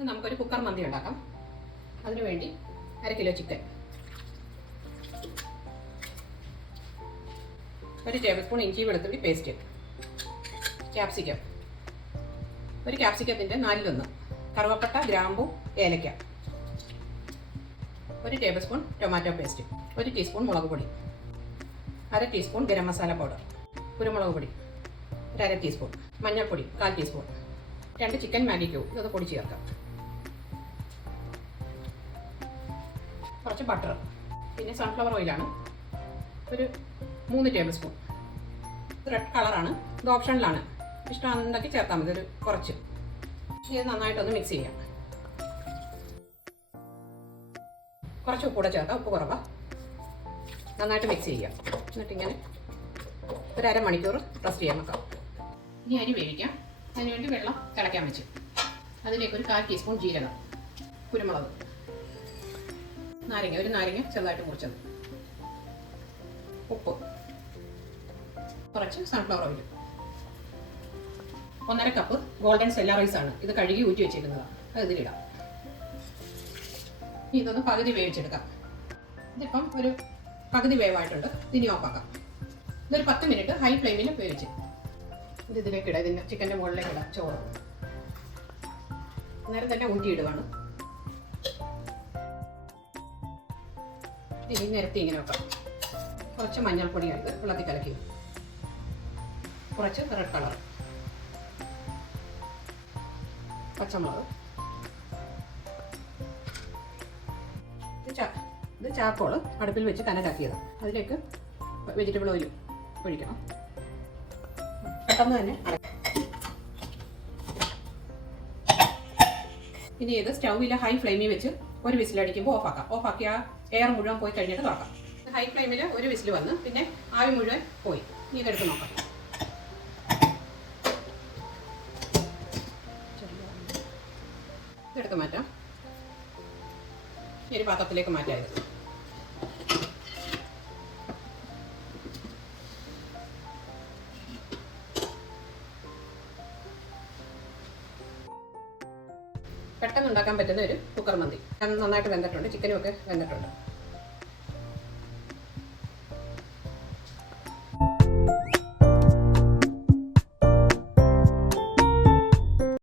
Cooker മന്തി ഉണ്ടാക്കാം. അതിനു വേണ്ടി അര കിലോ ചിക്കൻ ഒരു ടേബിൾ സ്പൂൺ ഇഞ്ചി വെളുത്തുള്ളി പേസ്റ്റ് ക്യാപ്സിക്കം ഒരു ക്യാപ്സിക്കത്തിന്റെ നാലിലൊന്ന്. കറുവപ്പട്ട ഗ്രാമ്പു ഏലക്ക. ഒരു ടേബിൾ സ്പൂൺ ടൊമാറ്റോ പേസ്റ്റ് ഒരു ടീസ്പൂൺ മുളക് പൊടി. അര ടീസ്പൂൺ ഗരം മസാല പൗഡർ കുരുമുളക് പൊടി. ഒരു അര ടീസ്പൂൺ മഞ്ഞൾപ്പൊടി കാൽ ടീസ്പൂൺ രണ്ട് ചിക്കൻ മാഗി ക്യൂബ് പൊടി ചേർക്കാം. കുറച്ച് ബട്ടർ പിന്നെ സൺഫ്ലവർ ഓയിലാണ് ഒരു മൂന്ന് ടേബിൾ സ്പൂൺ റെഡ് കളറാണ് ഇത് ഓപ്ഷനിലാണ് ഉണ്ടാക്കി ചേർത്താൽ മതി. ഒരു കുറച്ച്. ഇത് നന്നായിട്ടൊന്ന് മിക്സ് ചെയ്യാം. കുറച്ച് ഉപ്പ് കൂടെ ചേർക്കാം ഉപ്പ് കുറവാ. നന്നായിട്ട് മിക്സ് ചെയ്യാം. എന്നിട്ടിങ്ങനെ ഒരു അരമണിക്കൂർ റെസ്റ്റ് ചെയ്യാൻ വെക്കാം. ഇനി അരി വേവിക്കാം. അതിനുവേണ്ടി വെള്ളം തിളയ്ക്കാൻ വെച്ച്. അതിലേക്ക് ഒരു കാൽ ടീസ്പൂൺ ജീരകം കുരുമുളക്. നാരങ്ങ ഒരു നാരങ്ങ ചെറുതായിട്ട് മുറിച്ചത്. ഉപ്പ്. കുറച്ച് സൺഫ്ലവർ ഓയിൽ ഒന്നര കപ്പ് ഗോൾഡൻ സെല്ല റൈസ് ആണ്. ഇത് കഴുകി ഊറ്റി വെച്ചിരുന്നതാണ് അത് ഇതിലിടാം. ഇതൊന്ന് പകുതി വേവിച്ചെടുക്കാം. ഇതിപ്പം ഒരു പകുതി വേവായിട്ടുണ്ട്. ഇനി ഓഫാക്കാം ഇതൊരു പത്ത് മിനിറ്റ് ഹൈ ഫ്ലെയിമിൽ വേവിച്ച്. ഇത് ഇതിലേക്ക് ഇടാം. ഇതിന്റെ ചിക്കന്റെ മുകളിലേക്ക് ഇടാം. ചോറ്. നേരം തന്നെ ഊറ്റിയിടുകയാണ് ഇനി നിരത്തി ഇങ്ങനെ വെക്കാം. കുറച്ച് മഞ്ഞൾപ്പൊടി എടുത്ത് വെള്ളത്തിൽ കലക്കി. കുറച്ച് റെഡ് കളർ പച്ചമുളക്. ഇത് ചാ ഇത് അടുപ്പിൽ വെച്ച് കനലാക്കിയത് അതിലേക്ക് വെജിറ്റബിൾ ഓയിൽ ഒഴിക്കണം. പെട്ടെന്ന് തന്നെ ഇനി ഇത് സ്റ്റൗവിൽ ഹൈ ഫ്ലെയിമിൽ വെച്ച് ഒരു വിസിൽ അടിക്കുമ്പോൾ വിസിലടിക്കുമ്പോൾ ഓഫാക്കാം ഓഫാക്കി ആ എയർ മുഴുവൻ പോയി കഴിഞ്ഞിട്ട് തുറക്കാം. ഹൈ ഫ്ലെയിമിൽ ഒരു വിസിൽ വന്ന് പിന്നെ ആവി മുഴുവൻ പോയി. ഇനി ഇതെടുത്ത് നോക്കാം. ഇതെടുത്ത് മാറ്റാം. ഈ ഒരു പാത്രത്തിലേക്ക് മാറ്റാം പെട്ടെന്ന് ഉണ്ടാക്കാൻ പറ്റുന്ന ഒരു കുക്കർ മന്തി. നന്നായിട്ട് വെന്തിട്ടുണ്ട് ചിക്കനും ഒക്കെ വെന്തിട്ടുണ്ട്.